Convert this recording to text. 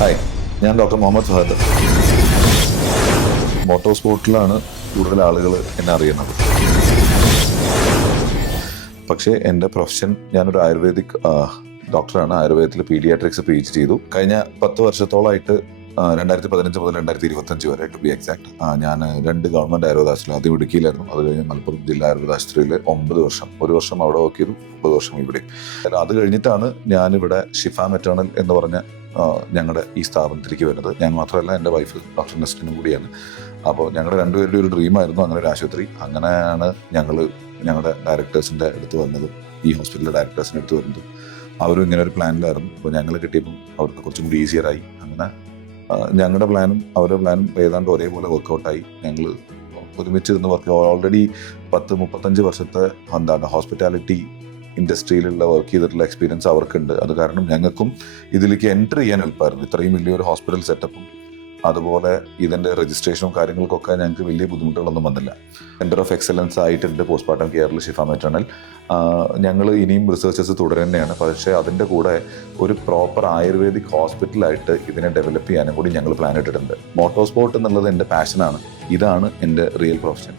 Hi, ഞാൻ doctor Muhammad Fahad. Motor സ്പോർട്ടിലാണ് കൂടുതൽ ആളുകൾ എന്നെ അറിയുന്നത്. പക്ഷേ എൻ്റെ പ്രൊഫഷൻ, ഞാനൊരു ആയുർവേദിക് ഡോക്ടറാണ്. ആയുർവേദത്തിൽ പീഡിയാട്രിക്സ് PG ചെയ്തു. കഴിഞ്ഞ 10 വർഷത്തോളമായിട്ട് 2015 മുതൽ 2025 വരെ ടു ബി എക്സാക്ട്, ഞാൻ 2 ഗവൺമെൻറ് ആയുർവേദ ആശുപത്രി, ആദ്യം ഇടുക്കിയിലായിരുന്നു, അത് കഴിഞ്ഞ് മലപ്പുറം ജില്ലാ ആയുർവേദ ആശുപത്രിയിൽ 9 വർഷം, ഒരു വർഷം അവിടെ വർക്ക് ചെയ്തു, 9 വർഷം ഇവിടെ. അത് കഴിഞ്ഞിട്ടാണ് ഞാനിവിടെ ഷിഫ മെറ്റേണൽ എന്ന് പറഞ്ഞ ഞങ്ങളുടെ ഈ സ്ഥാപനത്തിലേക്ക് വരുന്നത്. ഞാൻ മാത്രമല്ല, എൻ്റെ വൈഫ് ഡോക്ടർ നെസ്റ്റിനും കൂടിയാണ്. അപ്പോൾ ഞങ്ങളുടെ രണ്ടുപേരുടെ ഒരു ഡ്രീമായിരുന്നു അങ്ങനെ ഒരു ആശുപത്രി. അങ്ങനെയാണ് ഞങ്ങളുടെ ഡയറക്ടേഴ്സിൻ്റെ അടുത്ത് വന്നതും, ഈ ഹോസ്പിറ്റലിലെ ഡയറക്ടേഴ്സിൻ്റെ അടുത്ത് വരുന്നതും. അവരും ഇങ്ങനെ ഒരു പ്ലാനിലായിരുന്നു. അപ്പോൾ ഞങ്ങൾ കിട്ടിയപ്പം അവർക്ക് കുറച്ചും കൂടി ഈസിയറായി. അങ്ങനെ ഞങ്ങളുടെ പ്ലാനും അവരുടെ പ്ലാനും ഏതാണ്ട് ഒരേപോലെ വർക്കൗട്ടായി. ഞങ്ങൾ ഒരുമിച്ച് നിന്ന് വർക്ക്, ഓൾറെഡി 10-35 വർഷത്തെ ഹോസ്പിറ്റാലിറ്റി ഇൻഡസ്ട്രിയിലുള്ള വർക്ക് ചെയ്തിട്ടുള്ള എക്സ്പീരിയൻസ് അവർക്കുണ്ട്. അത് കാരണം ഞങ്ങൾക്കും ഇതിലേക്ക് എൻട്രി ചെയ്യാൻ എളുപ്പമായിരുന്നു. ഇത്രയും വലിയൊരു ഹോസ്പിറ്റൽ സെറ്റപ്പും അതുപോലെ ഇതിൻ്റെ രജിസ്ട്രേഷനും കാര്യങ്ങൾക്കൊക്കെ ഞങ്ങൾക്ക് വലിയ ബുദ്ധിമുട്ടുകളൊന്നും വന്നില്ല. സെൻറ്റർ ഓഫ് എക്സലൻസ് ആയിട്ടുണ്ട് പോസ്റ്റ്മോർട്ടം കെയറിൽ ഷിഫ മെറ്റേണൽ. ഞങ്ങൾ ഇനിയും റിസർച്ചസ് തുടരുന്നതാണ്. പക്ഷേ അതിൻ്റെ കൂടെ ഒരു പ്രോപ്പർ ആയുർവേദിക് ഹോസ്പിറ്റലായിട്ട് ഇതിനെ ഡെവലപ്പ് ചെയ്യാനും കൂടി ഞങ്ങൾ പ്ലാൻ ഇട്ടിട്ടുണ്ട്. മോട്ടോർ സ്പോർട്ട് എന്നുള്ളത് എൻ്റെ പാഷനാണ്. ഇതാണ് എൻ്റെ റിയൽ പ്രൊഫഷൻ.